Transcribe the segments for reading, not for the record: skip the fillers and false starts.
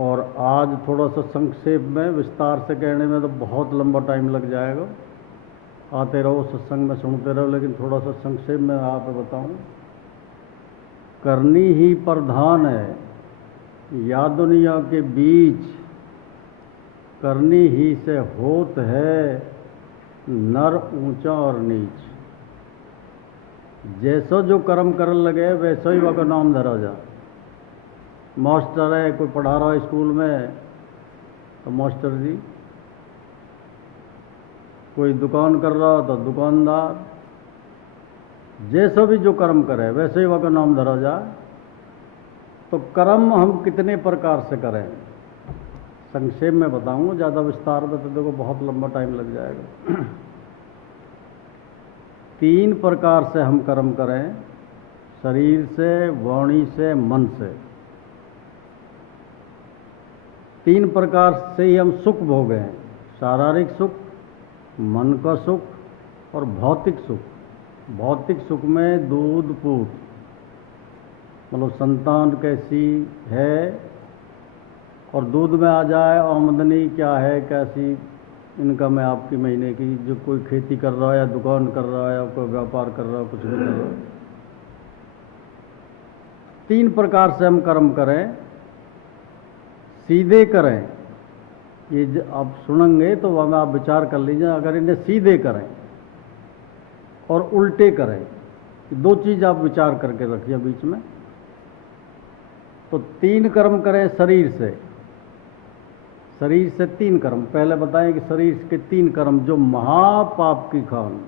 और आज थोड़ा सा संक्षेप में विस्तार से कहने में तो बहुत लंबा टाइम लग जाएगा। आते रहो सत्संग में, सुनते रहो, लेकिन थोड़ा सा संक्षेप में आप बताऊं। करनी ही प्रधान है या दुनिया के बीच, करनी ही से होत है नर ऊंचा और नीच। जैसो जो कर्म कर लगे वैसो ही वह नाम धरा जा। मास्टर है, कोई पढ़ा रहा है स्कूल में तो मास्टर जी, कोई दुकान कर रहा तो दुकानदार, जैसा भी जो कर्म करे वैसे ही वह नाम धरा जाए। तो कर्म हम कितने प्रकार से करें, संक्षेप में बताऊंगा, ज़्यादा विस्तार में तो देखो बहुत लंबा टाइम लग जाएगा। 3 प्रकार से हम कर्म करें, शरीर से, वाणी से, मन से। 3 प्रकार से ही हम सुख भोगें, शारीरिक सुख, मन का सुख और भौतिक सुख। भौतिक सुख में दूध पूत, मतलब संतान कैसी है, और दूध में आ जाए आमदनी क्या है, कैसी इनकम है आपकी महीने की, जो कोई खेती कर रहा है या दुकान कर रहा है या कोई व्यापार कर रहा है, कुछ भी कर रहा है। 3 प्रकार से हम कर्म करें। सीधे करें, ये आप सुनेंगे तो वह में आप विचार कर लीजिए। अगर इन्हें सीधे करें और उल्टे करें, 2 चीज़ आप विचार करके रखिए बीच में। तो 3 कर्म करें शरीर से। शरीर से 3 कर्म, पहले बताएं कि शरीर के 3 कर्म जो महापाप की खान।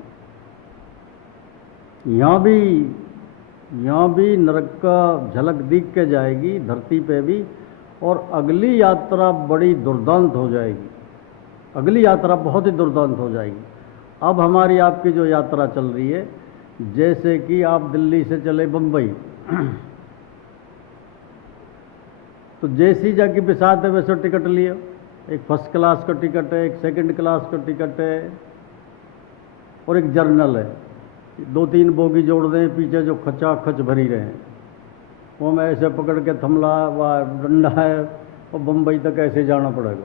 यहाँ भी नरक का झलक दिख के जाएगी, धरती पे भी, और अगली यात्रा बड़ी दुर्दांत हो जाएगी। अगली यात्रा बहुत ही दुर्दांत हो जाएगी। अब हमारी आपकी जो यात्रा चल रही है, जैसे कि आप दिल्ली से चले बम्बई, तो जैसी जगह पे साथ है वैसे टिकट लिए, एक फर्स्ट क्लास का टिकट है, एक सेकंड क्लास का टिकट है और एक जर्नल है। 2-3 बोगी जोड़ दें पीछे जो खचाखच भरी रहे, वो मैं ऐसे पकड़ के थमला व डंडा है और बम्बई तक ऐसे जाना पड़ेगा।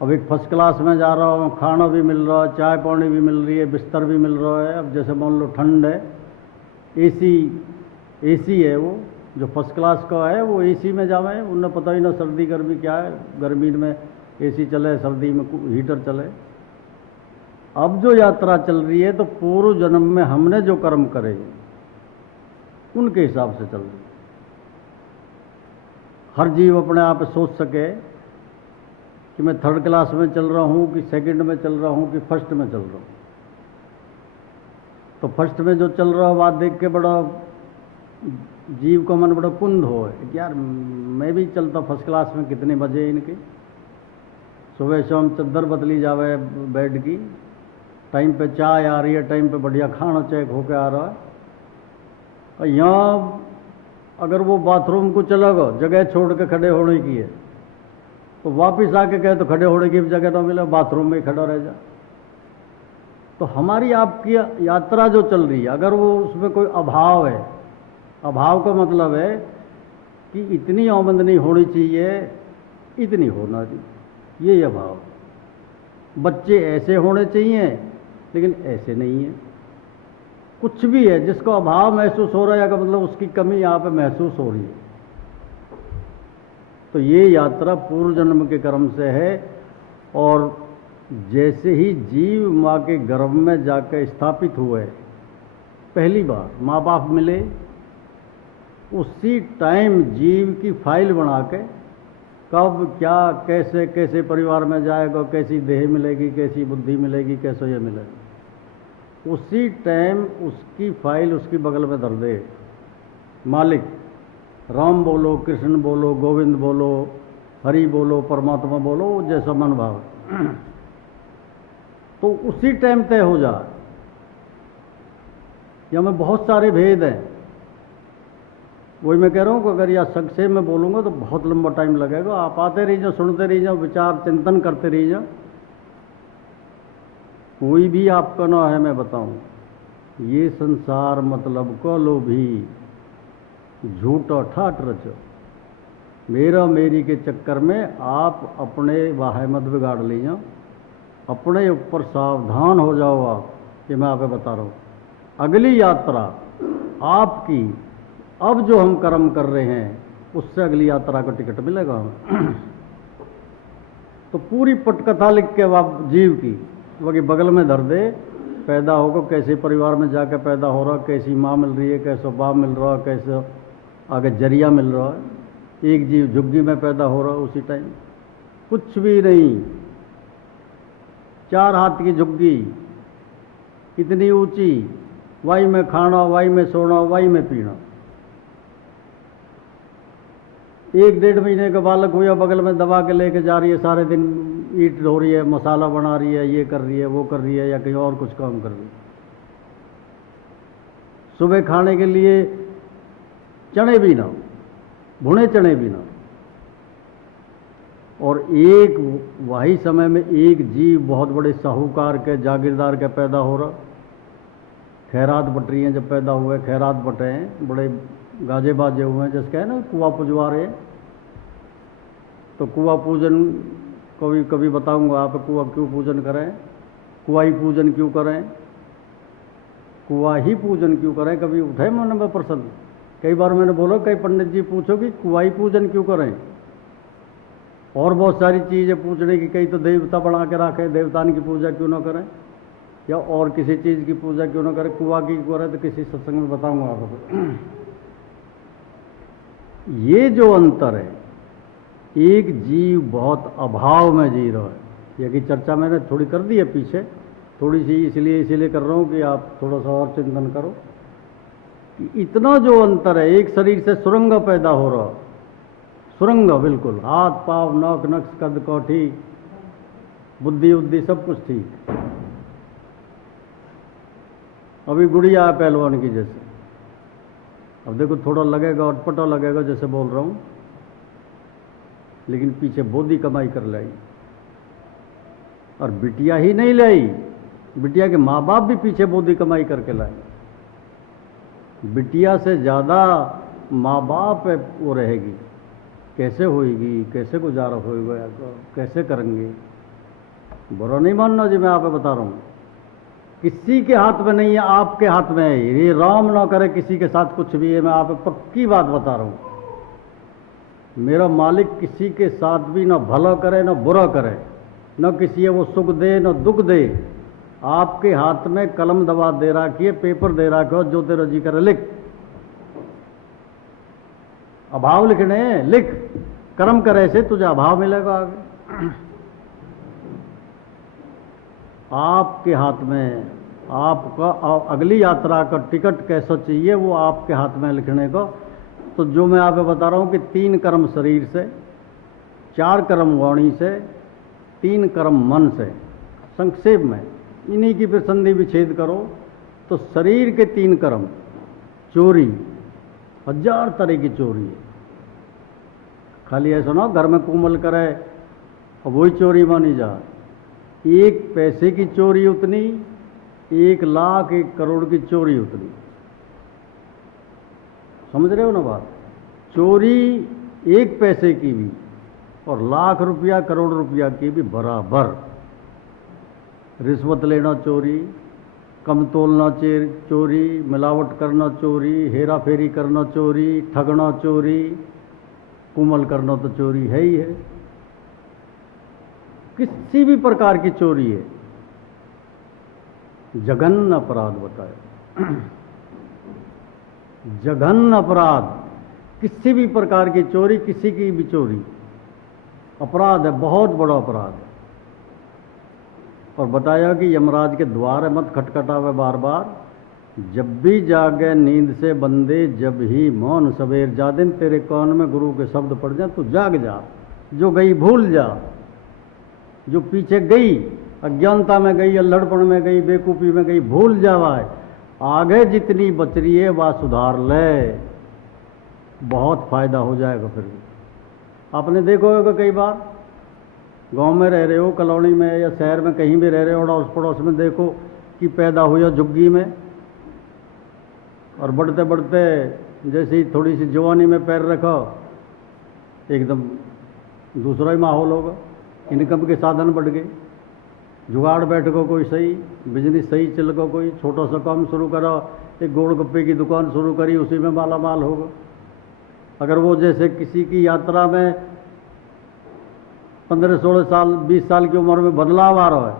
अब एक फर्स्ट क्लास में जा रहा हूँ, खाना भी मिल रहा है, चाय पानी भी मिल रही है, बिस्तर भी मिल रहा है। अब जैसे मान लो ठंड है, एसी है, वो जो फर्स्ट क्लास का है वो एसी में जावे, उन्हें पता ही ना सर्दी गर्मी क्या है, गर्मी में एसी चले, सर्दी में हीटर चले। अब जो यात्रा चल रही है तो पूर्व जन्म में हमने जो कर्म करे उनके हिसाब से चल रही है। हर जीव अपने आप सोच सके कि मैं 3rd क्लास में चल रहा हूँ कि सेकंड में चल रहा हूँ कि फर्स्ट में चल रहा हूँ। तो फर्स्ट में जो चल रहा है बात देख के बड़ा जीव का मन बड़ा कुंद हो कि यार मैं भी चलता फर्स्ट क्लास में, कितने बजे इनके, सुबह शाम चद्दर बदली जावे बेड की, टाइम पे चाय आ रही है, टाइम पे बढ़िया खाना चेक होके आ रहा है। और यहाँ अगर वो बाथरूम को चला गया, जगह छोड़ के खड़े होने की है, तो वापस आके कहे तो खड़े होने की भी जगह ना मिले, बाथरूम में खड़ा रह जा। तो हमारी आपकी यात्रा जो चल रही है, अगर वो उसमें कोई अभाव है, अभाव का मतलब है कि इतनी आमदनी होनी चाहिए, इतनी होना चाहिए, ये अभाव। बच्चे ऐसे होने चाहिए लेकिन ऐसे नहीं है। कुछ भी है जिसको अभाव महसूस हो रहा है, का मतलब उसकी कमी यहाँ पे महसूस हो रही है। तो ये यात्रा पूर्व जन्म के कर्म से है। और जैसे ही जीव माँ के गर्भ में जाकर स्थापित हुए, पहली बार माँ बाप मिले, उसी टाइम जीव की फाइल बना के कब क्या कैसे कैसे परिवार में जाएगा, कैसी देह मिलेगी, कैसी बुद्धि मिलेगी, कैसे ये मिलेगा, उसी टाइम उसकी फाइल उसकी बगल में धर दे मालिक। राम बोलो, कृष्ण बोलो, गोविंद बोलो, हरि बोलो, परमात्मा बोलो, जैसा मन भाव, तो उसी टाइम तय हो जाए। यहाँ में बहुत सारे भेद हैं, वही मैं कह रहा हूँ कि अगर यह संक्षेप में बोलूँगा तो बहुत लंबा टाइम लगेगा। आप आते रहिए, सुनते रहिए, विचार चिंतन करते रहिए। कोई भी आपका ना है, मैं बताऊँ, ये संसार मतलब को लोभी, झूठा ठाट रचो। मेरा मेरी के चक्कर में आप अपने वाह मत बिगाड़ लीजिए, अपने ऊपर सावधान हो जाओ आप, कि मैं आपको बता रहा हूँ अगली यात्रा आपकी, अब जो हम कर्म कर रहे हैं उससे अगली यात्रा का टिकट मिलेगा हमें। तो पूरी पटकथा लिख के आप जीव की वो बगल में धर दे, पैदा होगा कैसे परिवार में जाकर पैदा हो रहा, कैसी माँ मिल रही है, कैसा बाप मिल रहा है, कैसे आगे जरिया मिल रहा है, एक जीव झुग्गी में पैदा हो रहा है उसी टाइम, कुछ भी नहीं, 4 हाथ की झुग्गी इतनी ऊंची, वाई में खाना, वाई में सोना, वाई में पीना। 1-1.5 महीने का बालक हुआ, बगल में दबा के लेके जा रही है, सारे दिन ईंट धो रही है, मसाला बना रही है, ये कर रही है, वो कर रही है, या कहीं और कुछ काम कर रही है। सुबह खाने के लिए चने भी ना, भुने चने भी ना, और एक वही समय में एक जीव बहुत बड़े साहूकार के जागीरदार के पैदा हो रहा, खैरात बट रही हैं, जब पैदा हुए खैरात बटे हैं, बड़े गाजे बाजे हुए हैं, जिसका है ना कुआं पुजवा रहे हैं। तो कुआं पूजन कभी कभी बताऊंगा आप, कुआं क्यों पूजन करें, कुआई पूजन क्यों करें, कुआं ही पूजन क्यों करें, कभी उठे मन में प्रश्न। कई बार मैंने बोला, कई पंडित जी पूछो कि कुआई पूजन क्यों करें, और बहुत सारी चीज़ें पूछने की, कई तो देवता बना के रखे, देवतान की पूजा क्यों ना करें, या और किसी चीज़ की पूजा क्यों ना करें, कुआं की करें, तो किसी सत्संग में बताऊंगा आपको। ये जो अंतर है, एक जीव बहुत अभाव में जी रहा है, यह की चर्चा मैंने थोड़ी कर दी है पीछे, थोड़ी सी इसीलिए कर रहा हूँ कि आप थोड़ा सा और चिंतन करो कि इतना जो अंतर है, एक शरीर से सुरंग पैदा हो रहा, सुरंग बिल्कुल, हाथ पाँव नाक नक्श कद कोठी बुद्धि उद्धि सब कुछ ठीक। अभी गुड़िया है पहलवान की जैसे, अब देखो थोड़ा लगेगा, अटपटा लगेगा जैसे बोल रहा हूँ, लेकिन पीछे बोधी कमाई कर लाई, और बिटिया ही नहीं लाई, बिटिया के माँ बाप भी पीछे बोधी कमाई करके लाए। बिटिया से ज़्यादा माँ बाप वो रहेगी, कैसे होएगी, कैसे गुजारा होएगा, कैसे करेंगे। बुरा नहीं मानना जी, मैं आपको बता रहा हूँ, किसी के हाथ में नहीं है, आपके हाथ में है। ये राम ना करे किसी के साथ कुछ भी है, मैं आपको पक्की बात बता रहा हूँ। मेरा मालिक किसी के साथ भी ना भला करे ना बुरा करे, न किसी वो सुख दे न दुख दे। आपके हाथ में कलम दबा दे रखी है, पेपर दे रखा हो, जो तेरा जी करे लिख, अभाव लिखने लिख, कर्म करे से तुझे अभाव मिलेगा आगे। आपके हाथ में, आपका अगली यात्रा का टिकट कैसा चाहिए वो आपके हाथ में लिखने को। तो जो मैं आपको बता रहा हूँ कि 3 कर्म शरीर से, 4 कर्म वाणी से, 3 कर्म मन से, संक्षेप में इन्हीं की फिर संधि विच्छेद करो तो शरीर के 3 कर्म, चोरी, 1000 तरह की चोरी है। खाली ऐसा ना घर में कोमल करे और वही चोरी मानी जा। 1 पैसे की चोरी उतनी, 1 लाख 1 करोड़ की चोरी उतनी। समझ रहे हो ना बात? चोरी 1 पैसे की भी और लाख रुपया करोड़ रुपया की भी बराबर। रिश्वत लेना चोरी, कम तोलना चोरी, मिलावट करना चोरी, हेरा फेरी करना चोरी, ठगना चोरी, कुमल करना तो चोरी है ही है। किसी भी प्रकार की चोरी है, जघन्य अपराध बताए। जघन्य अपराध, किसी भी प्रकार की चोरी, किसी की भी चोरी अपराध है, बहुत बड़ा अपराध है। और बताया कि यमराज के द्वार मत खटखटावे बार बार, जब भी जागे नींद से बंदे, जब ही मौन सवेर जादिन, तेरे कान में गुरु के शब्द पड़ जाए तो जाग जा। जो गई भूल जा, जो पीछे गई, अज्ञानता में गई, अल्हड़पन में गई, बेकूफी में गई, भूल जावाए। आगे जितनी बच रही है वह सुधार ले, बहुत फायदा हो जाएगा। फिर आपने देखो होगा कई बार गांव में रह रहे हो, कॉलोनी में या शहर में कहीं भी रह रहे हो, अड़ोस पड़ोस में देखो कि पैदा हुआ झुग्गी में, और बढ़ते बढ़ते जैसे ही थोड़ी सी जवानी में पैर रखो एकदम दूसरा ही माहौल होगा। इनकम के साधन बढ़ गए, जुगाड़ बैठ गो कोई सही, बिजनेस सही चल गो, कोई छोटा सा काम शुरू करो, एक गोलगप्पे की दुकान शुरू करी, उसी में माला माल होगा। अगर वो जैसे किसी की यात्रा में 15-16 साल 20 साल की उम्र में बदलाव आ रहा है,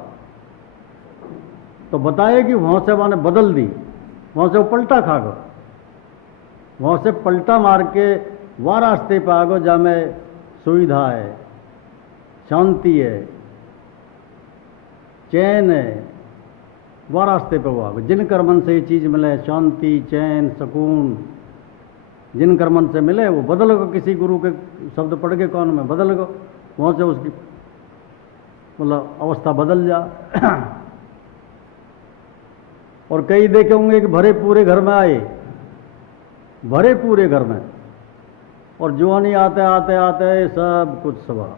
तो बताए कि वहाँ से मैंने बदल दी, वहाँ से वो पलटा खा गो, वहाँ से पलटा मार के वह रास्ते पे आ गो जहाँ में सुविधा है, शांति है, चैन है, वह रास्ते पे वो आ गो। जिन कर्मन से ये चीज़ मिले, शांति, चैन, सुकून, जिन कर्मन से मिले वो बदल गो। किसी गुरु के शब्द पढ़ के कौन में बदल गो, वहाँ से उसकी मतलब अवस्था बदल जा। और कई देखे होंगे कि भरे पूरे घर में आए, भरे पूरे घर में, और जवानी आते आते आते सब कुछ सवा,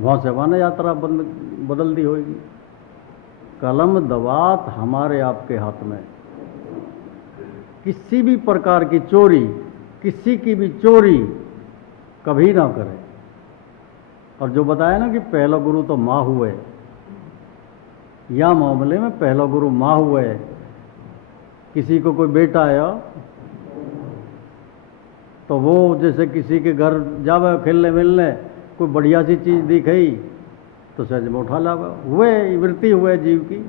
वहाँ से वहाँ यात्रा बदल दी होगी। कलम दवात हमारे आपके हाथ में। किसी भी प्रकार की चोरी, किसी की भी चोरी कभी ना करें। और जो बताया ना कि पहला गुरु तो माँ हुए, या मामले में पहला गुरु माँ हुए। किसी को कोई बेटा आया तो वो जैसे किसी के घर जावे खेलने मिलने, कोई बढ़िया सी चीज़ दिखाई तो सहज में उठा लावे। हुए वृत्ति हुए जीव की,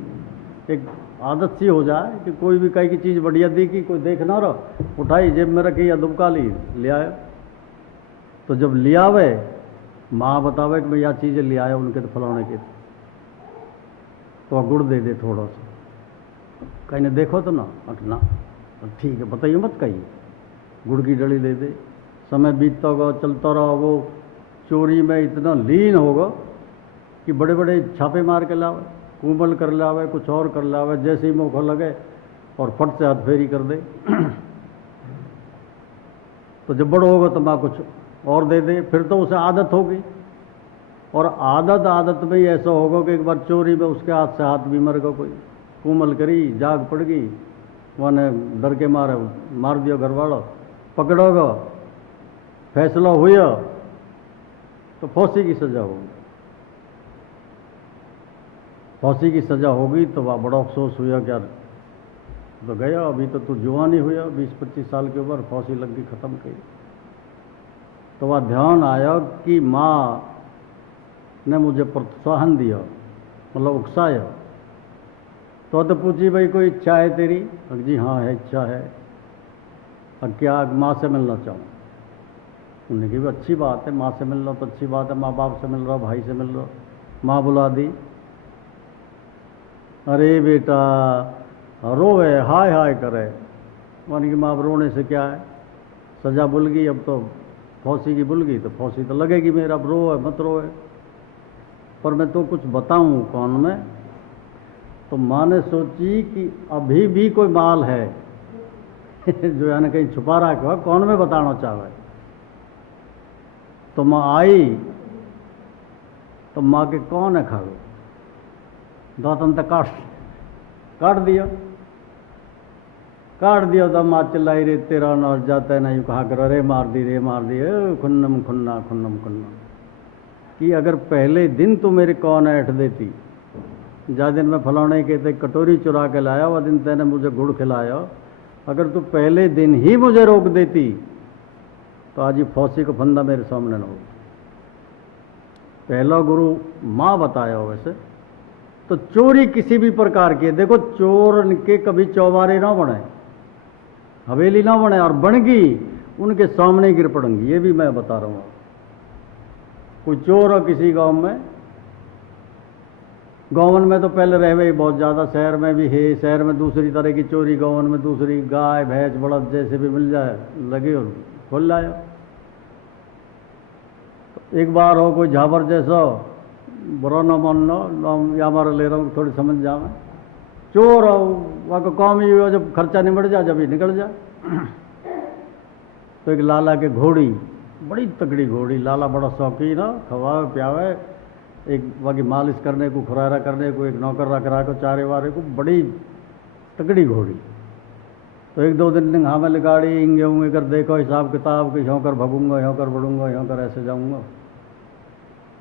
एक आदत सी हो जाए कि कोई भी कहीं की चीज़ बढ़िया दिखी, कोई देख ना रहो, उठाई जेब में रखी या दुबका ली, ले आए। तो जब ले आवे, माँ बतावे कि मैं यह चीज़ें ले आया उनके तो फलाने के, तो गुड़ दे दे थोड़ा सा, कहीं ने देखो तो ना अटना, ठीक है बताइए मत कहिए, गुड़ की डली दे दे। समय बीतता होगा, चलता रहा, वो चोरी में इतना लीन होगा कि बड़े बड़े छापे मार के लावे, कुंबल कर लावे, कुछ और कर लावे, जैसे ही मौका लगे और फट से हाथ फेरी कर दे। तो जब बड़ा होगा तो माँ कुछ और दे दे, फिर तो उसे आदत होगी। और आदत में ही ऐसा होगा कि एक बार चोरी में उसके हाथ से हाथ भी मर गया, कोई कुंबल करी, जाग पड़ गई, मैंने डर के मारे मार दिया घर वाला, पकड़ोगा, फैसला हुआ तो फांसी की सजा होगी। फांसी की सजा होगी तो वह बड़ा अफसोस हुआ, क्या तो गया, अभी तो तू जवान ही हुआ, 20-25 साल की उम्र, फांसी लग गई, ख़त्म की। तो वह ध्यान आया कि माँ ने मुझे प्रोत्साहन दिया, मतलब उकसाया। तो पूछी भाई कोई इच्छा है तेरी? जी हाँ है, इच्छा है। अब क्या माँ से मिलना चाहूँ? उन्होंने कहा अच्छी बात है, माँ से मिल रहा तो अच्छी बात है, माँ बाप से मिल रहा, भाई से मिल रहा। माँ बुला दी, अरे बेटा रोए, हाय हाय करे। मान की माँ रोने से क्या है, सजा भूल गई, अब तो फांसी की भूल गई तो फांसी तो लगेगी मेरा, अब रोए मत रोए, पर मैं तो कुछ बताऊँ कौन में। तो माँ ने सोची कि अभी भी कोई माल है जो यानी कहीं छुपा रखा, कौन में बताना चाहे। तो माँ आई, तो माँ के कौन है खाड़ो, दातन तक काट दिया, तो माँ चिल्लाई, रे तेरा न जाता है ना, यूँ कहा कर, रे मार दी, खुन्नम खुन्ना खुन्नम खुन्ना। कि अगर पहले दिन तो मेरे कौन ऐठ देती, जा दिन में फलाने के थे कटोरी चुरा के लाया, वह दिन तेने मुझे गुड़ खिलाया, अगर तू पहले दिन ही मुझे रोक देती तो आज ही फांसी का फंदा मेरे सामने न हो। पहला गुरु माँ बताया हो। वैसे तो चोरी किसी भी प्रकार की है, देखो चोर के कभी चौबारे ना बने, हवेली ना बने, और बन गई उनके सामने गिर पड़ेंगी, ये भी मैं बता रहा हूँ। कोई चोर हो किसी गाँव में तो पहले रह गई बहुत ज़्यादा, शहर में भी है, शहर में दूसरी तरह की चोरी, गाँव में दूसरी, गाय भैंस बड़द जैसे भी मिल जाए लगे और खोल लाया। तो एक बार हो कोई झाबर जैसा, बुरा न मानना, नाम या हमारा ले रहा हूँ थोड़ी समझ जाए, चोर हो वहाँ का काम ही हो, जब खर्चा निमट जाए जब ही निकल जाए। तो एक लाला के घोड़ी, बड़ी तगड़ी घोड़ी, लाला बड़ा शौकीन है, खवावे प्यावे, एक बाकी मालिश करने को, खुरारा करने को, एक नौकर रख रहा को, चारे वारे को, बड़ी तगड़ी घोड़ी। तो एक दो दिन हाँ मैं लिगाड़ी इंगे उंगे कर देखो हिसाब किताब कि यूँ कर भगूंगा, यूँ कर बढ़ूंगा, यूँ कर ऐसे जाऊंगा।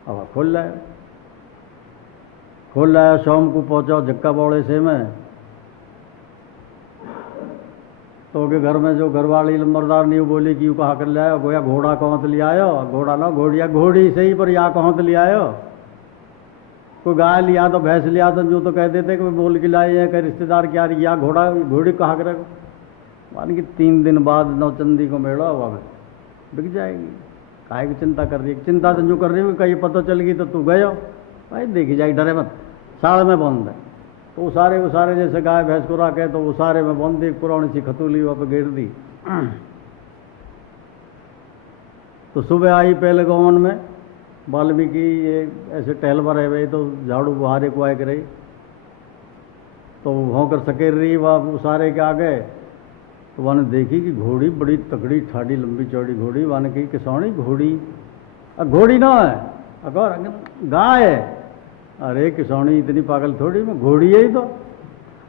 अब खोल लाया शाम को पहुँचा झक्का बौड़े से मैं, तो के घर में जो घरवाली लंबरदार नहीं बोली कि यू कहाँ कर ले आयो, गोया घोड़ा कहाँ से ले आयो, घोड़ा ना घोड़िया घोड़ी सही पर यहाँ कहाँ से ले आयो, कोई गाय लिया तो भैंस लिया तो जो तो कह देते कि बोल के लाए हैं कहीं रिश्तेदार क्या रही या घोड़ा घोड़ी कहाँ करे। मान कि 3 दिन बाद नौचंदी को मेड़ा हुआ बिक जाएगी, काहे की चिंता कर रही है, चिंता तो जो कर रही है कहीं पता चल गई तो तू गए हो भाई देखी जाएगी, डरे मत, साड़ में बंद है। तो उसारे जैसे गाय भैंस को रखे तो उसारे में बंद दी, पुरानी सी खतूली वहाँ पे गिर दी। तो सुबह आई पहले गवन में वाल्मीकि ये ऐसे टहल पर रहे तो झाड़ू बुहारे को आए के रही, तो होकर सकेर रही वह उसारे के आ गए, तो वहाँ देखी कि घोड़ी बड़ी तगड़ी ठाड़ी लंबी चौड़ी घोड़ी, वहाँ की किसानी घोड़ी, घोड़ी ना है अगर गाय है। अरे किसानी इतनी पागल थोड़ी में घोड़ी है ही तो,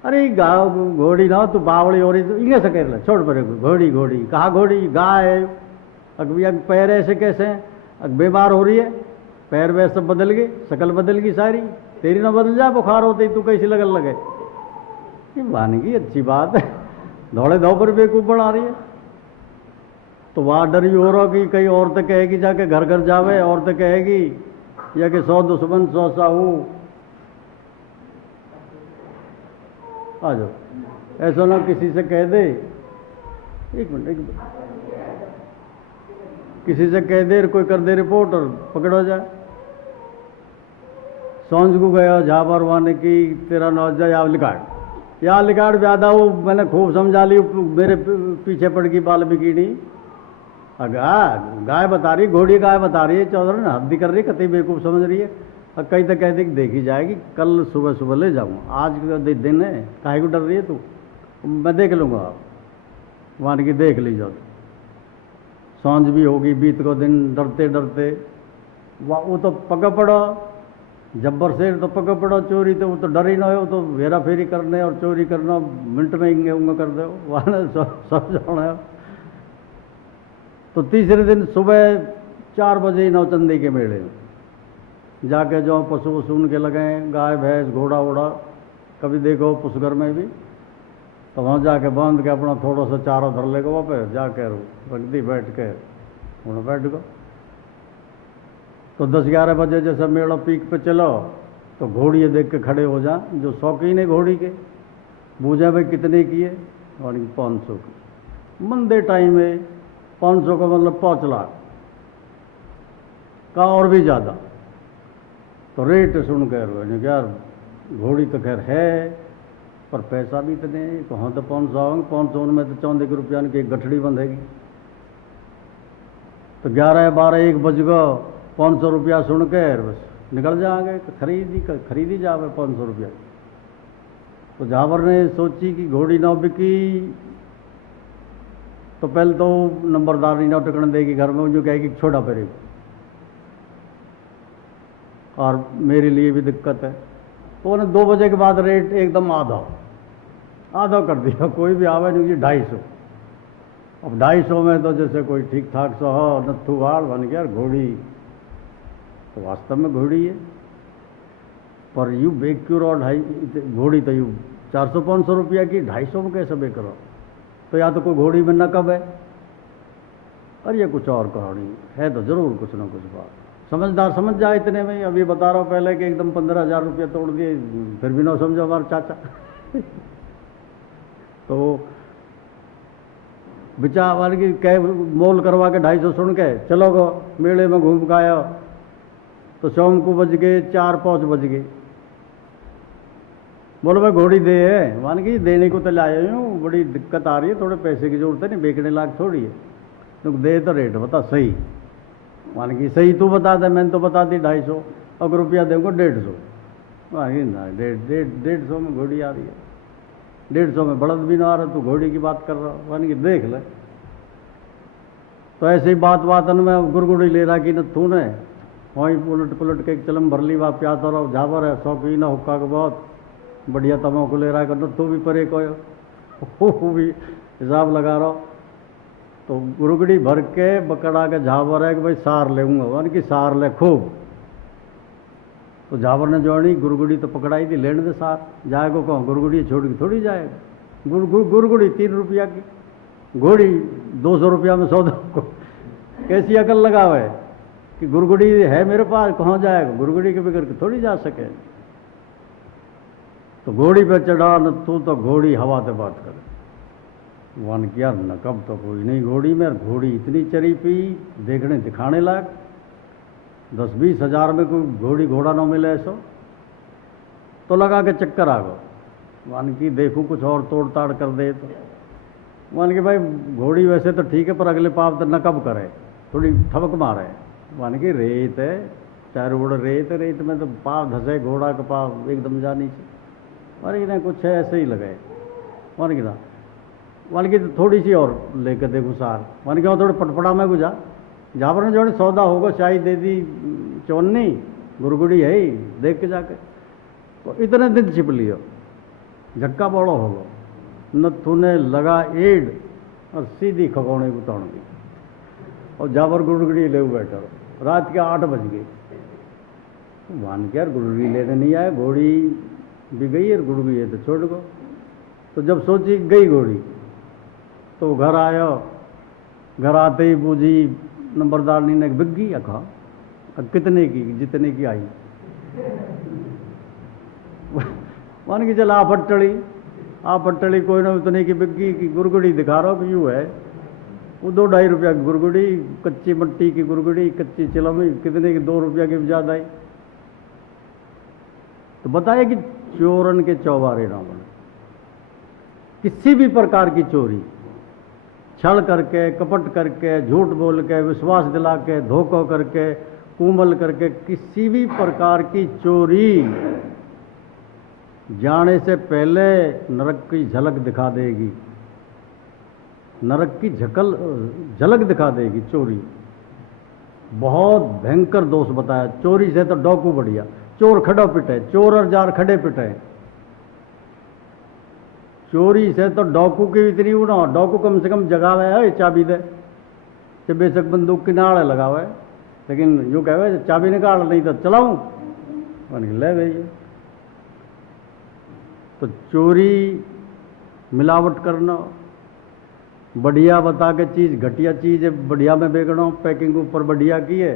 अरे गाय घोड़ी ना तू बावड़ी हो रही तो इंगे सकेर ले छोड़ पड़े, घोड़ी घोड़ी कहा घोड़ी गाय है। अगर पैर ऐसे कैसे हैं, अगर बीमार हो रही है पैर वैसे सब बदल गए, शकल बदल गई सारी, तेरी ना बदल जाए बुखार होते ही तू कैसी लगन लगे। ये वानगी अच्छी बात है, दौड़े दौ पर बेवकूफ़ बना रही है। तो वहाँ डर भी हो रहा कि कई औरतें कहेगी जाके घर घर जावे, औरतें कहेगी या कि 100 दुश्मन 100 साहू आ जाओ, ऐसा ना किसी से कह दे, एक मिनट किसी से कह दे कोई कर दे रिपोर्ट और पकड़ा जाए। सांझ को गया जहाँ पर वाने की तेरा नौजा या लिकाट या लिकाट ज्यादा वो मैंने खूब समझा ली, मेरे पीछे पड़ गई वाल्मीकि नहीं। गाय बता रही, घोड़ी गाय बता रही है, चौधरी ने हद्दी कर रही है, कतई बेवकूफ़ समझ रही है। और कई तो कहती देखी जाएगी, कल सुबह सुबह ले जाऊँगा, आज का दिन है काहे को डर रही है तू, मैं देख लूँगा। आप मान की देख ली जाओ, सांझ भी होगी बीत को दिन, डरते डरते वो तो पका पड़ो जब्बर शेर, तो पका पड़ो चोरी, तो वो तो डर ही ना हो, तो हेरा फेरी करने और चोरी करना मिनट में इंगे उंगे कर दो, वहाँ सब जाना है। तो तीसरे दिन सुबह 4 बजे नौचंदी के मेले में जाके जो पशु वशु उनके लगे, गाय भैंस घोड़ा वोड़ा कभी देखो पुष्कर में भी, तो वहाँ जाके बांध के अपना थोड़ा सा चारा धर लेगा, वहाँ पे जाके रख दी बैठ के, वहाँ बैठ गो। तो 10-11 बजे जैसे मेला पीक पे चलो तो घोड़ी देख के खड़े हो जा, जो शौकीन है घोड़ी के बूझे भाई कितने की है, और 500 की। मंदे टाइम है 500 का मतलब 5 लाख का और भी ज़्यादा। तो रेट सुन कर यार घोड़ी तो खैर है पर पैसा भी इतने, कहाँ तो 500 होंगे, 500 में तो 14 रुपया की एक गठड़ी बंधेगी। तो 11-12-1 बज गो, 500 रुपया सुन कर बस निकल जाएंगे, खरीदी जावे 500 रुपया। तो झावर ने सोची कि घोड़ी ना बिकी तो पहले तो नंबरदार नहीं ना टिकने देगी घर में, जो कहेगी छोड़ा पड़ेगी और मेरे लिए भी दिक्कत है। तो उन्हें 2 बजे के बाद रेट एकदम आधा कर दिया, कोई भी आवे नहीं, 250। अब 250 में तो जैसे कोई ठीक ठाक सा हो, नत्थू वाड़ बन गया घोड़ी, तो वास्तव में घोड़ी है पर यू बेच क्यों रहो, घोड़ी तो यू 400-500 रुपया की 250 में कैसे बेच रहो। तो या तो कोई घोड़ी में नकब है और ये कुछ और कहानी है, तो जरूर कुछ ना कुछ बात। समझदार समझ जाए इतने में, अभी बता रहा हूँ पहले कि एकदम 15,000 रुपया तोड़ दिए, फिर भी ना समझो हमारे चाचा। तो बिचा वाले की कै मोल करवा के 250 सुन के चलो गो मेले में घूम के आया, तो शाम को बज गए 4-5 बज गए। बोलो भाई घोड़ी दे है, मान के देने को तो लाया हूँ, बड़ी दिक्कत आ रही है, थोड़े पैसे की जरूरत है, नहीं बेचने लायक थोड़ी है, तो दे तो रेट बता सही, मान की सही तू बता दे, मैंने तो बता दी 250, अगर रुपया देंगे 150, मान की ना 150 में घोड़ी आ रही है, 150 में बड़द भी ना आ रहा, तू घोड़ी की बात कर रहा, मान की देख ले। तो ऐसे ही बात में गुड़गुड़ी ले रहा कि न तू ने वहीं पुलट के एक चलम भर ली, वहाँ प्यासा रहो झावर है, शौकीन हुक्का का बहुत बढ़िया तमो को ले रहा है, न तू भी परे को भी हिसाब लगा रहा हूँ। तो गुरगुड़ी भर के बकड़ा के झावर है कि भाई सार लेऊंगा, वन की सार ले खूब। तो झावर ने जोड़ी गुरगुड़ी तो पकड़ाई थी, लेने दे सार, जाएगा कौन, गुरगुड़ी छोड़ के थोड़ी जाएगा। गुरगुड़ी 3 रुपया की, घोड़ी 200 रुपया में सौदा को। कैसी अकल लगावे कि गुरगुड़ी है मेरे पास, कहाँ जाएगा, गुरगुड़ी के बगैर थोड़ी जा सके। तो घोड़ी पे चढ़ा न, तू तो घोड़ी हवा से बात करे। वन किया नकब तो कोई नहीं घोड़ी में, घोड़ी इतनी चरी पी देखने दिखाने लायक, 10-20 हज़ार में कोई घोड़ी घोड़ा ना मिले ऐसा। तो लगा के चक्कर आ गो। वन की देखूं कुछ और तोड़ ताड़ कर दे। तो वन के भाई घोड़ी वैसे तो ठीक है, पर अगले पाप तो नकब करे, थोड़ी ठबक मारे। वन की रेत है, 4 उड़ रेत, रेत में तो पाव धसे, घोड़ा का पाव एकदम जा नीचे। वन की नहीं कुछ है ऐसे ही लगे। वन की ना वन की तो थोड़ी सी और लेकर देखूँ सार। वन के थोड़े पटपड़ा में गुजा, जहाँ पर जो सौदा होगा चाय दे दी, चौन्नी गुरगुड़ी है ही, देख के जाके। तो इतने दिन छिप लियो, झटका बड़ो होगा न, तूने लगा एड और सीधी खगौने को तोड़ दी। और जावर गुरगुड़ी ले बैठो, रात के 8 बज गए। मान के यार गुरगुड़ी लेने नहीं आया, घोड़ी भी गई और गुरगुड़ी है तो छोड़ गो। तो जब सोची गई घोड़ी, तो घर आयो, घर आते ही बूझी नंबरदारनी ने बिग्गी अखा, कितने की, जितने की आई। मान की चल आप पट्टली कोई ना उतने की बिग्गी की गुरगुड़ी दिखा रहा हो कि यूँ है। वो 2-2.5 रुपया की गुरगुड़ी, कच्ची मट्टी की गुरगुड़ी, कच्ची चिलमी, कितने की 2 रुपया की भी ज़्यादा आई। तो बताया कि चोरन के चौबारे ना बने। किसी भी प्रकार की चोरी, छल करके, कपट करके, झूठ बोल के, विश्वास दिला के, धोखा करके, कुमल करके, किसी भी प्रकार की चोरी जाने से पहले नरक की झलक दिखा देगी, नरक की झलक दिखा देगी चोरी। बहुत भयंकर दोष बताया। चोरी से तो डाकू बढ़िया, चोर खड़ा पिटे, चोर और जार खड़े पिटे। चोरी से तो डाकू की इतनी उड़ा, डाकू कम से कम जगावे है चाबी दे, चाहे बेशक बंदूक की नाड़ लगावे, लेकिन यूँ कहे चाबी निकाल, नहीं तो चलाऊं, ले भैया। तो चोरी, मिलावट करना, बढ़िया बता के चीज़ घटिया चीज़ बढ़िया में बेचना, पैकिंग ऊपर बढ़िया की है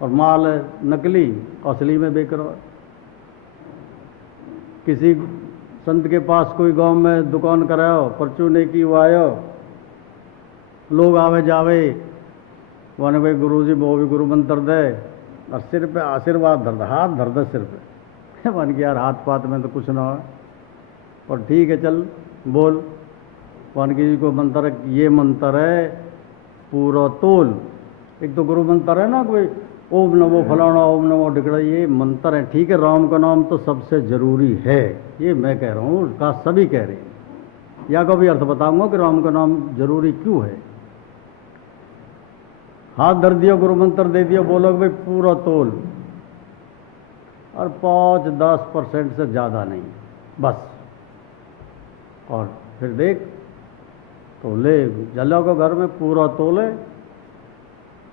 और माल नकली असली में बेच रहा। किसी संत के पास कोई गांव में दुकान कराओ, परचूने की वो आयो, लोग आवे जावे, वन भाई गुरु जी वो भी गुरु मंत्र दे और सिर पे आशीर्वाद धर दे, हाथ धर दे सिर पे। वन की यार हाथ पात में तो कुछ ना हो, और ठीक है चल बोल। वन की को मंत्र, ये मंत्र है पूरा तोल। एक तो गुरु मंत्र है ना कोई ओम नमो फलाना, ओम नमो ढिकड़ा, ये मंत्र है ठीक है, राम का नाम तो सबसे जरूरी है, ये मैं कह रहा हूँ, का सभी कह रहे हैं। या को भी अर्थ बताऊंगा कि राम का नाम जरूरी क्यों है। हाथ धर दिया, गुरु मंत्र दे दिया, बोलोगे भाई पूरा तोल, और 5-10% से ज़्यादा नहीं बस। और फिर देख तो ले जलो को घर में पूरा तोले।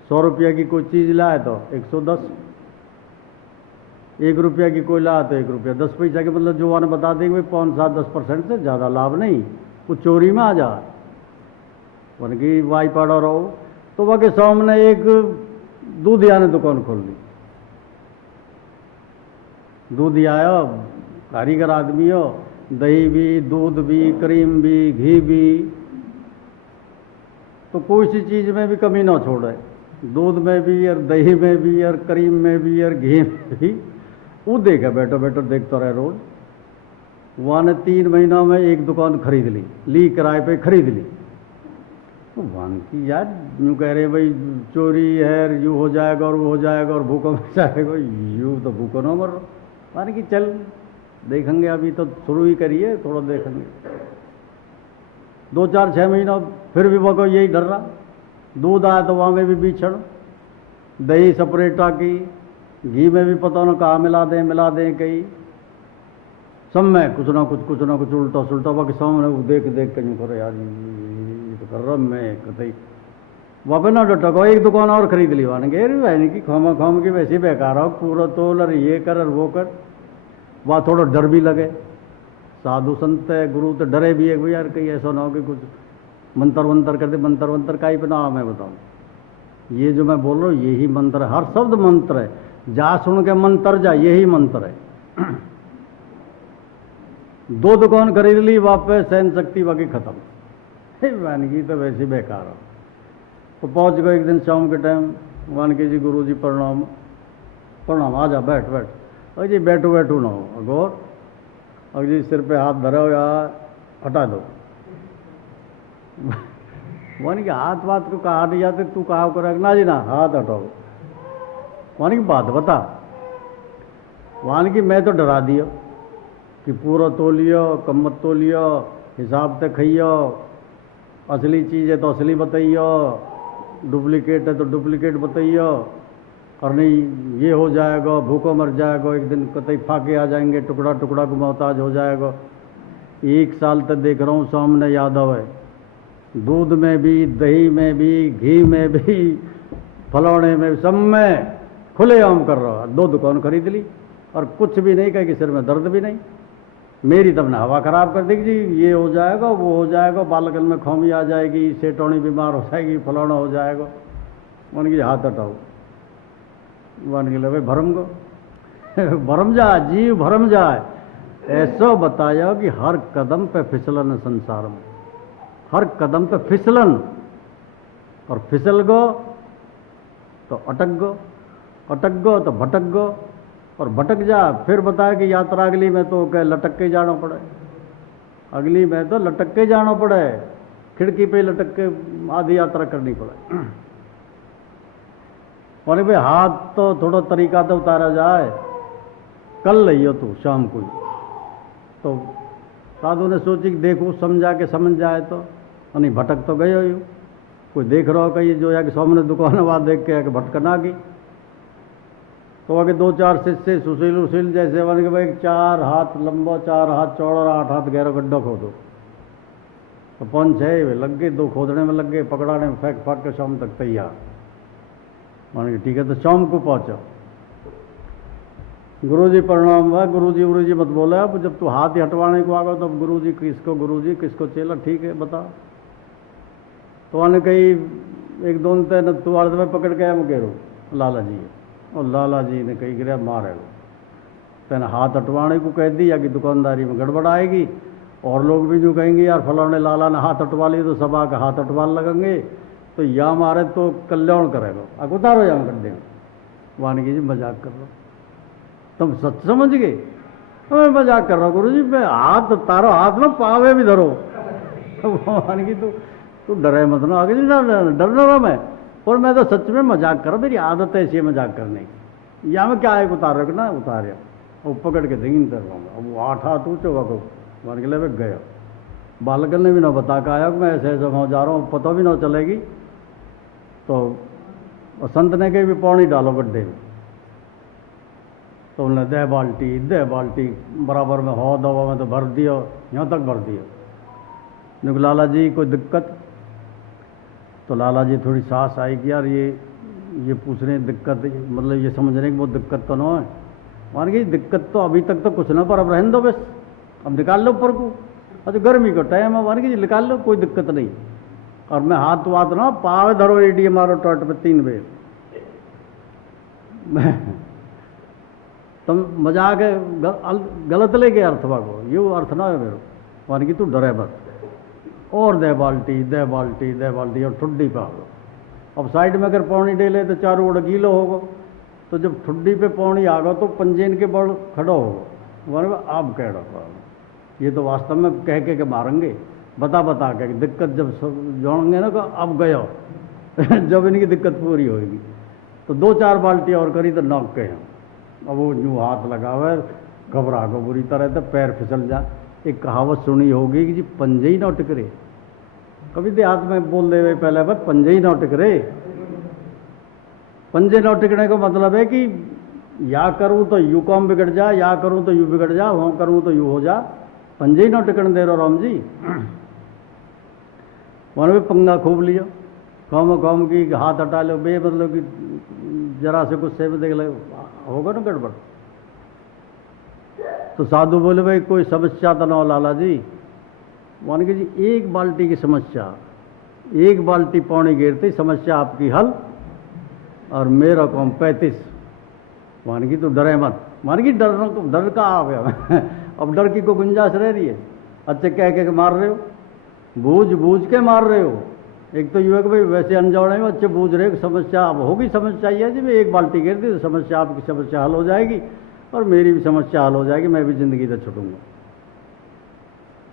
100 रुपया की कोई चीज़ लाए तो 110, 1 रुपया की कोई लाए तो 1 रुपया 10 पैसा के, मतलब जो वाने बता देंगे 5-7-10% से ज़्यादा लाभ नहीं, वो चोरी में आ जा। वन की वाई पड़ा रहो तो वह के सामने एक दूधिया ने दुकान खोल दी। दूध आया, कारीगर आदमी हो, दही भी, दूध भी, क्रीम भी, घी भी, तो कोई सी चीज़ में भी कमी ना छोड़े, दूध में भी और दही में भी और क्रीम में भी और घी में भी। वो देखा बैठो बैठो देखता रहे रोज। वहाँ ने 3 महीनों में एक दुकान खरीद ली किराए पे खरीद ली। तो वन की यार यूँ कह रहे भाई चोरी है, यूँ हो जाएगा और वो हो जाएगा और भूखा मर जाएगा, यूँ तो भूखा ना मर। वन की चल देखेंगे, अभी तो शुरू ही करिए, थोड़ा देखेंगे। 2-4-6 महीनों फिर भी वो को यही डर रहा। दूध आया तो वहाँ में भी बीछड़, दही सपरेटा की, घी में भी पता ना कहाँ मिला दें कहीं। सब में कुछ ना कुछ उल्टा सुलटा बाकी सामने वो देख देख के यूँ करे यार ये तो कर रहा मैं कतई वापस ना डटा को एक दुकान और खरीद ली वाने के बहन की खामा खाम की वैसे बेकार हो पूरा तोल और ये कर और वो कर वहाँ थोड़ा डर भी लगे साधु संत है गुरु तो डरे भी है भाई यार कहीं ऐसा ना हो कि कुछ मंत्र वंतर कर दे मंत्र वंतर का ही बना मैं बताऊँ ये जो मैं बोल रहा हूँ यही मंत्र है हर शब्द मंत्र है जा सुन के मंत्र जा यही मंत्र है 2 दुकान खरीद ली वापस सहन शक्ति बाकी खत्म वानगी तो वैसे बेकार हो तो पहुंच गए एक दिन शाम के टाइम वानगी जी गुरु जी प्रणाम प्रणाम आ जा बैठ बैठ अरे जी बैठो बैठो ना हो गौर अगर जी सिर पे हाथ धरो या हटा दो वन की हाथ बात को कहा नहीं जाते तू कहा कर ना जी ना हाथ हटाओ वन की बात बता वन की मैं तो डरा दियो कि पूरा तोलियो कम मत तोलियो हिसाब से खाइयो असली चीज़ है तो असली बताइयो डुप्लीकेट है तो डुप्लीकेट बताइयो और नहीं ये हो जाएगा भूखों मर जाएगा एक दिन कतई फाके आ जाएंगे टुकड़ा टुकड़ा को मोहताज हो जाएगा 1 साल तक देख रहा हूँ सामने यादव है दूध में भी दही में भी घी में भी फलौने में सब में खुलेआम कर रहा 2 दुकान खरीद ली और कुछ भी नहीं कहे कि सिर में दर्द भी नहीं मेरी तब ने हवा खराब कर देगी जी ये हो जाएगा वो हो जाएगा बालकल में खौमी आ जाएगी सेठौनी बीमार हो जाएगी फलौना हो जाएगा वन की हाथ हटाओ वन के लगे भरम को भरम जाए जीव भरम जाए ऐसा बताया कि हर कदम पे फिसलन है संसार में हर कदम पे फिसलन और फिसल गो तो अटक गो तो भटक गो और भटक जा फिर बताया कि यात्रा अगली में तो क्या लटक के जाना पड़े अगली में तो लटक के जाना पड़े खिड़की पे लटक के आधी यात्रा करनी पड़े और भाई हाथ तो थोड़ा तरीका तो उतारा जाए कल लियो तू शाम को तो साधु ने सोची कि देखो समझा के समझ जाए तो नहीं भटक तो गए हो कोई देख रहा हो कहीं जो है कि सामने दुकान वहाँ देख के आके भटकना की तो आगे 2-4 शिष्य सुशील उशील जैसे बन के भाई 4 हाथ लंबा 4 हाथ चौड़ा और 8 हाथ गहरा गड्ढा खोदो तो 5-6 लग गए 2 खोदने में लग गए पकड़ाने में फेंक फाक के शाम तक तैयार मान के ठीक है तो शाम को पहुँचो गुरुजी प्रणाम हुआ गुरुजी मत बोला अब जब तू हाथ ही हटवाने को आ गया तब गुरुजी किसको चेला ठीक है बता तो आने कहीं 1-2 तय तू अर्ध में पकड़ के हम कह रो लाला जी और लाला जी ने कही गिरा मारे तेने हाथ हटवाने को कह दिया कि दुकानदारी में गड़बड़ आएगी और लोग भी जो कहेंगे यार फलाने लाला ने हाथ हटवा ली तो सबा का हाथ हटवाने लगेंगे तो या मारे तो कल्याण करेगा अब उतारो यहाँ कर देंगे वानगी जी मजाक कर रहा तुम सच समझ गए मैं मजाक कर रहा हूँ गुरु जी मैं हाथ तारो हाथ में पावे भी धरो वानगी तू डरे मत ना आगे डर रहा मैं और मैं तो सच में मजाक कर रहा मेरी आदत है ऐसी मजाक करने की या मैं क्या है उतार रख ना उतारे और पकड़ के देंगे कर रहा अब वो 8 हाथ ऊँचो हुआ को मान के ले गया बालकन ने भी ना बता के आया कि मैं ऐसे ऐसे वहाँ जा रहा हूँ पता भी ना चलेगी तो संत ने कहीं भी पानी डालो गड्ढे में तो उन्होंने 10 बाल्टी बराबर में हो दवा में तो भर दियो यहाँ तक भर दियो क्योंकि लाला जी कोई दिक्कत तो लाला जी थोड़ी सांस आई कि यार ये पूछ रहे हैं दिक्कत मतलब ये समझ रहे हैं कि वो दिक्कत तो ना है मान गई दिक्कत तो अभी तक तो कुछ ना पर अब रहने दो बस अब निकाल लो ऊपर को अच्छा गर्मी का टाइम है मान गई निकाल लो कोई दिक्कत नहीं और मैं हाथ वाथ ना पावे धरो एडी मारो टॉट पे 3 बेर तुम मजाक है गलत ले गए अर्थवा को ये अर्थ ना है मेरे मान की तू डरे बस और 10 बाल्टी और ठुड्डी पे आ गो अब साइड में अगर पानी डेले तो चारों ओर गीलो होगा तो जब ठुड्डी पे पानी आ गया तो पंजेन के बड़ खड़ो होगा मान आप कह रहा ये तो वास्तव में कह के मारेंगे बता के दिक्कत जब जोड़ेंगे ना तो अब गयो जब इनकी दिक्कत पूरी होगी तो 2-4 बाल्टी और करी तो नॉक के अब वो यूँ हाथ लगा हुआ घबरा को बुरी तरह तो पैर फिसल जा एक कहावत सुनी होगी कि जी पंजे ही ना टिकरे कभी देहात में बोल दे पहले पंजे ही ना टिकरे पंजे ना टिकने का मतलब है कि या करूँ तो यू कॉम बिगड़ जा, या करूँ तो यू बिगड़ जा, वो करूँ तो यू हो जा, पंजे ही ना टिकन दे रहो राम जी। वन भी पंगा खूब लियो, कौम की हाथ हटा लो, बे मतलब कि जरा से कुछ से देख लो, होगा ना गड़बड़। तो साधु बोले भाई कोई समस्या तो ना हो लाला जी। मान के जी एक बाल्टी की समस्या, एक बाल्टी पानी गिरती समस्या आपकी हल, और मेरा कौम 35। मान की तो डरे मत, मान की डर का आ गया। अब डर की को गुंजाइश रह रही है? अच्छे कह के मार रहे हो, बूझ के मार रहे हो। एक तो युवक भाई वैसे अनजाने में अच्छे बूझ रहे हो, समस्या अब होगी, समस्या ये है जी भाई एक बाल्टी गिर दी तो समस्या, आपकी समस्या हल हो जाएगी और मेरी भी समस्या हल हो जाएगी, मैं भी जिंदगी से छूटूंगा।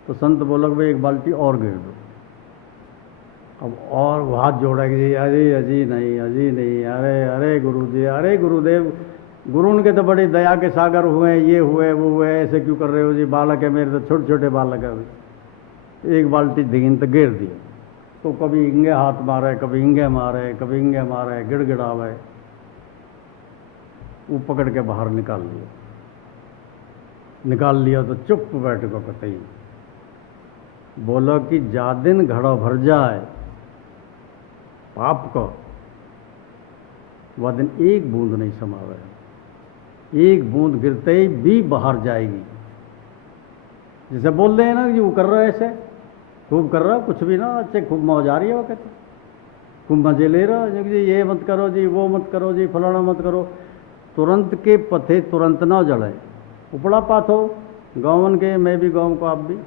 तो संत बोला भाई एक बाल्टी और गिर दो। अब और हाथ जोड़ा कि अजी नहीं, अरे गुरु जी, अरे गुरुदेव, गुरु उनके तो बड़ी दया के सागर हुए, ये हुए वो हुए, ऐसे क्यों कर रहे हो जी, बालक है मेरे, तो छोटे छोटे बालक है। एक बाल्टी दिगिन तो गिर दिया, तो कभी इंगे हाथ मारे, कभी इंगे मारे, गिड़गिड़ावे, वो पकड़ के बाहर निकाल लिया तो चुप बैठ को कतई। बोलो कि जा दिन घड़ो भर जाए पाप को, वह दिन एक बूंद नहीं समावे, एक बूंद गिरते ही भी बाहर जाएगी। जैसे बोल रहे हैं ना कि वो कर रहा है, ऐसे खूब कर रहा, कुछ भी ना, अच्छे खूब मौज आ रही है, वो कहते खूब मजे ले रहा है जी, ये मत करो जी, वो मत करो जी, फलाना मत करो। तुरंत के पथे तुरंत ना जड़े, उपड़ा पात हो गाँवन के, मैं भी गाँव को, आप भी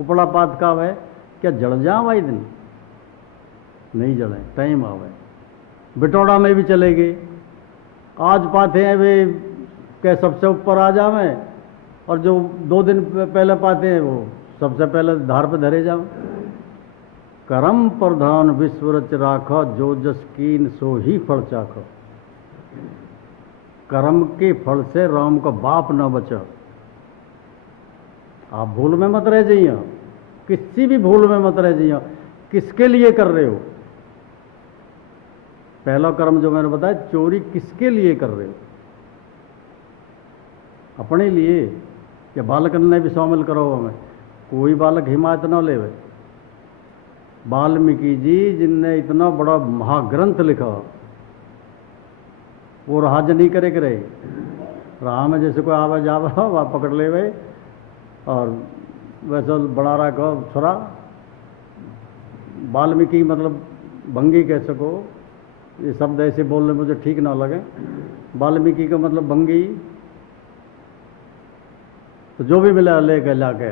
उपड़ा पात का है क्या जड़ जा भाई दिन नहीं जड़े, टाइम आवे। बिटौड़ा में भी चलेगी, आज पाते हैं वे क्या सबसे ऊपर आ जावे, और जो 2 दिन पहले पाते हैं वो सबसे पहले धार पे धरे जाओ। करम प्रधान विश्व रच राखो, जो जस कीन सो ही फल चाखो। कर्म के फल से राम का बाप न बचा। आप भूल में मत रह जाइए, किसी भी भूल में मत रह जाइए। किसके लिए कर रहे हो? पहला कर्म जो मैंने बताया, चोरी किसके लिए कर रहे हो? अपने लिए, या बालक ने भी शामिल करो हमें? कोई बालक हिमायत न ले। वाल्मीकि जी जिनने इतना बड़ा महाग्रंथ लिखा, वो राज नहीं करे करे, राह में जैसे कोई आवे जावा वह पकड़ ले गए, और वैसे बड़ा रहा कहो छोरा। वाल्मीकि मतलब भंगी कह सको, ये शब्द ऐसे बोलने मुझे ठीक ना लगे। वाल्मीकि का मतलब भंगी, तो जो भी मिला ले कर लाके,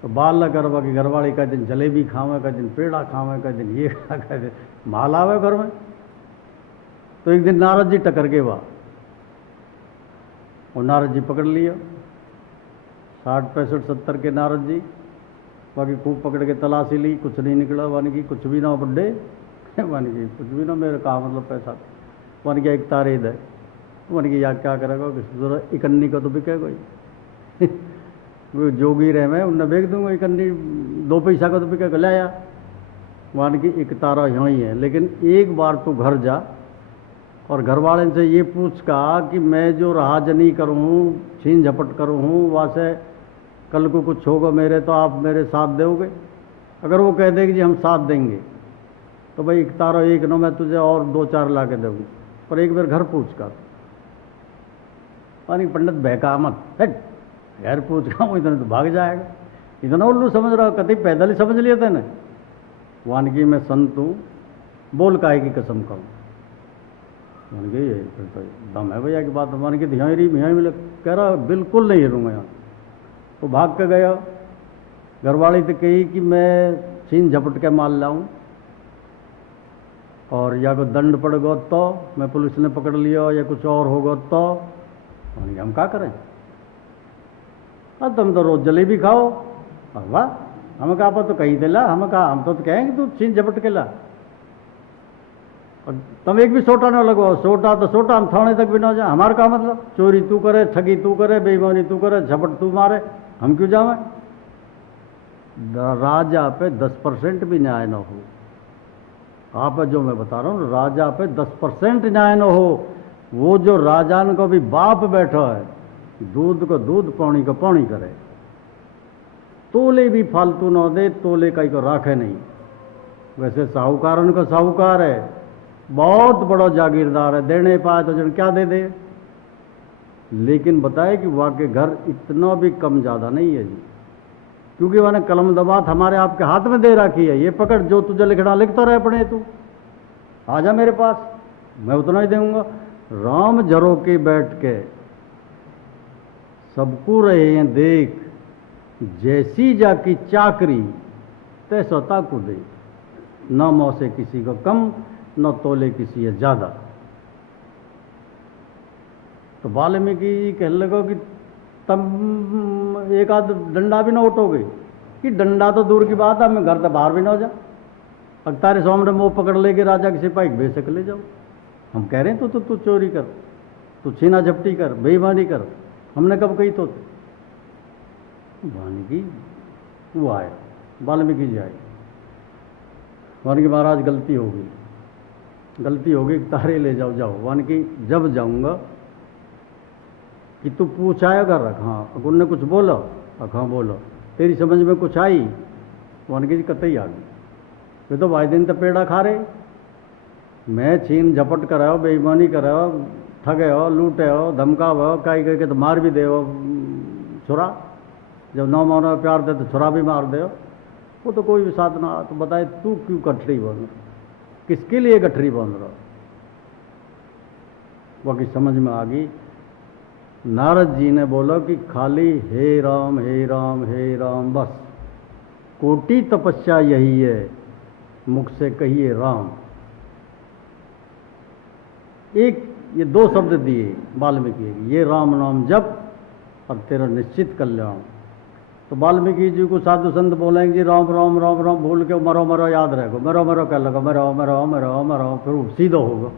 तो बाल न करवा कि घरवाली का दिन जलेबी खावे, का दिन पेड़ा खावे, का दिन ये खा, का दिन माल आवे घर में। तो एक दिन नारद जी टकर गए वहाँ, और नारद जी पकड़ लिया। 60, 65, 70 के नारद जी, बाकी खूब पकड़ के तलाशी ली, कुछ नहीं निकला। वन की कुछ भी ना बड्डे, वन की कुछ भी ना, मेरे कहा मतलब पैसा। वन की एक तारे दे, वन की या क्या करेगा, इकन्नी का तो बिके कोई। वो जोगी रहे मैं उन्हें बेच दूंगा, इकन्नी 2 पैसा का तो बिके लाया। वन की एक तारा यहाँ ही है, लेकिन एक बार तो घर जा और घर वाले से ये पूछ का कि मैं जो राजनी करूँ, छीन झपट करूँ, वहाँ से कल को कुछ होगा मेरे, तो आप मेरे साथ दोगे? अगर वो कह दे कि जी हम साथ देंगे, तो भाई एक तारा एक नो, मैं तुझे और 2-4 ला के दूँगी, पर एक बार घर पूछ कर। पानी पंडित बहका मत, हट घर पूछ का, वो इतना तो भाग जाएगा। इतना उल्लू समझ रहा हो, कभी पैदल ही समझ लिया था ना। वानगी में संत हूँ, बोल काहे की कसम खाऊँ। मान गई है, फिर तो दम है भैया की बात। मान के ध्यान रही यहाँ मिले, कह रहा बिल्कुल नहीं हिलूँगा यहाँ। वो भाग के गया, घरवाली तो कही कि मैं छीन झपट के माल लाऊं, और या कोई दंड पड़ गो तो, मैं पुलिस ने पकड़ लिया, या कुछ और होगा तो हम क्या करें? अब तुम तो रोज जलेबी खाओ, वाह हमें कहा तो कहीं दिला, हमें कहा हम तो कहेंगे तू छीन झपट के ला, और तुम एक भी सोटा ना लगवाओ। सोटा तो सोटा, हम थाने तक भी ना जाए, हमारा का मतलब? चोरी तू करे, ठगी तू करे, बेईमानी तू करे, झपट तू मारे, हम क्यों जावे? राजा पे 10% भी न्याय न हो। आप जो मैं बता रहा हूँ, राजा पे 10% न्याय न हो, वो जो राजान को भी बाप बैठो है, दूध को दूध पौनी को पौनी करे, तोले भी फालतू न दे, तोले कई को राखे नहीं। वैसे साहूकारन को साहूकार है, बहुत बड़ा जागीरदार है, देने पाए तो जन क्या दे दे, लेकिन बताए कि वहाँ के घर इतना भी कम ज़्यादा नहीं है जी, क्योंकि मैंने कलम दबात हमारे आपके हाथ में दे रखी है, ये पकड़ जो तुझे लिखना लिखता रहे अपने, तू आजा मेरे पास, मैं उतना ही दूंगा। राम जरो के बैठ के सबको रहे हैं देख, जैसी जाकी चाकरी तैसा ताकू दे, न मौ से किसी को कम न तोले किसी है ज्यादा। तो वाल्मीकि जी कहने लगो कि तब एक आध डंडा भी ना उठोगे, कि डंडा तो दूर की बात है, मैं घर से बाहर भी ना हो जा, अख्तार सामने मुंह पकड़ लेके राजा के सिपाही बेशक ले जाओ। हम कह रहे हैं तू चोरी कर, तू छीना झपटी कर, बेईमानी कर, हमने कब कही तो? वाल्मीकि वो आए, वाल्मीकि जी आए, वाल्मीकि महाराज गलती हो गई, तारे ले जाओ, जाओ। वाल्मीकि जब जाऊंगा कि तू पूछ आएगा, रख हाँ, उनने कुछ बोला, हाँ बोलो, तेरी समझ में कुछ आई? वाल्मीकि जी कतई आ गई, वे तो भाई दिन तो पेड़ा खा रहे, मैं छीन झपट कराओ, बेईमानी कराओ, ठगे हो, लूटे हो, धमकाव हो, कई कह के तो मार भी दे हो, छुरा जब नौ महीना प्यार दे तो छुरा भी मार दे हो, वो तो कोई भी साथ ना। तो बताए तू क्यों गठरी बांध, किसके लिए गठरी बांध रहा? बाकी समझ में आ गई। नारद जी ने बोला कि खाली हे राम हे राम हे राम, बस कोटि तपस्या यही है, मुख से कहिए राम। एक ये दो शब्द दिए वाल्मीकि, ये राम नाम जप और तेरा निश्चित कल्याण। तो वाल्मीकि जी को साधु संत बोलेंगे जी राम राम राम राम बोल के मरो मरो याद रहेगा, मरो मरो कह लगा, मरो मरो मरो मरो, फिर सीधा होगा।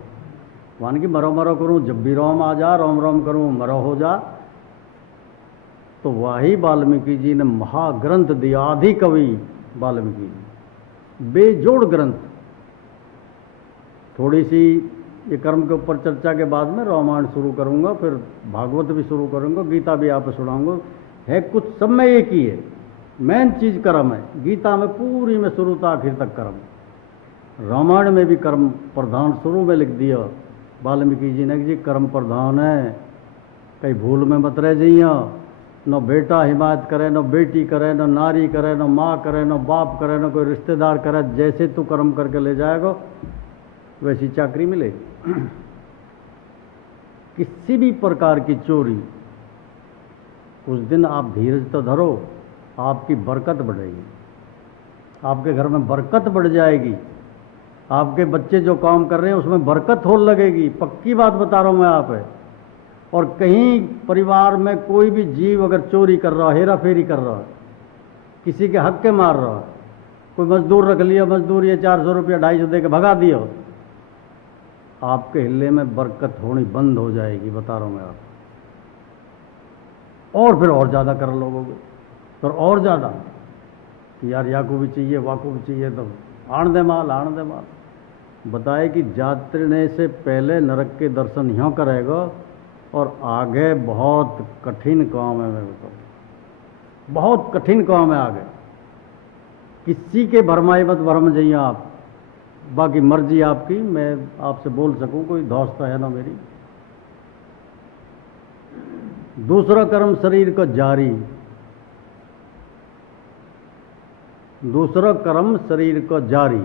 मान कि मरो मरो करूँ जब भी राम आ जा, राम राम करूँ मरो हो जा। तो वही वाल्मीकि जी ने महाग्रंथ दिया, आदि कवि वाल्मीकि जी, बेजोड़ ग्रंथ। थोड़ी सी ये कर्म के ऊपर चर्चा के बाद में रामायण शुरू करूंगा, फिर भागवत भी शुरू करूंगा, गीता भी आप सुनाऊंगा। है कुछ सब में एक ही है, मेन चीज कर्म है। गीता में पूरी में शुरू से आखिर तक कर्म, रामायण में भी कर्म प्रधान शुरू में लिख दिया वाल्मीकि जी ने, जी कर्म प्रधान है, कहीं भूल में मत रह जाइए। न बेटा हिमायत करे, न बेटी करे, न नारी करे, न माँ करे, न बाप करे, न कोई रिश्तेदार करे, जैसे तू कर्म करके ले जाएगा वैसी चाकरी मिलेगी। किसी भी प्रकार की चोरी, उस दिन आप धीरज तो धरो, आपकी बरकत बढ़ेगी, आपके घर में बरकत बढ़ जाएगी, आपके बच्चे जो काम कर रहे हैं उसमें बरकत हो लगेगी। पक्की बात बता रहा हूं मैं आप है। और कहीं परिवार में कोई भी जीव अगर चोरी कर रहा है, हेरा फेरी कर रहा है, किसी के हक के मार रहा है, कोई मजदूर रख लिया, मजदूर ये 400 रुपया 250 दे के भगा दिया, आपके हिल्ले में बरकत होनी बंद हो जाएगी, बता रहा हूं मैं आप। और फिर और ज़्यादा कर लोगोगे, फिर और ज़्यादा यार या को भी चाहिए, वाको भी चाहिए, तो आण दे माल, आण दे माल। बताए कि जाने से पहले नरक के दर्शन यहाँ करेगा, और आगे बहुत कठिन काम है, मैं बताऊँ बहुत कठिन काम है आगे। किसी के भरमाई मत भरम जाइए आप, बाकी मर्जी आपकी, मैं आपसे बोल सकूं, कोई दोस्त है ना मेरी। दूसरा कर्म शरीर का जारी, दूसरा कर्म शरीर का जारी।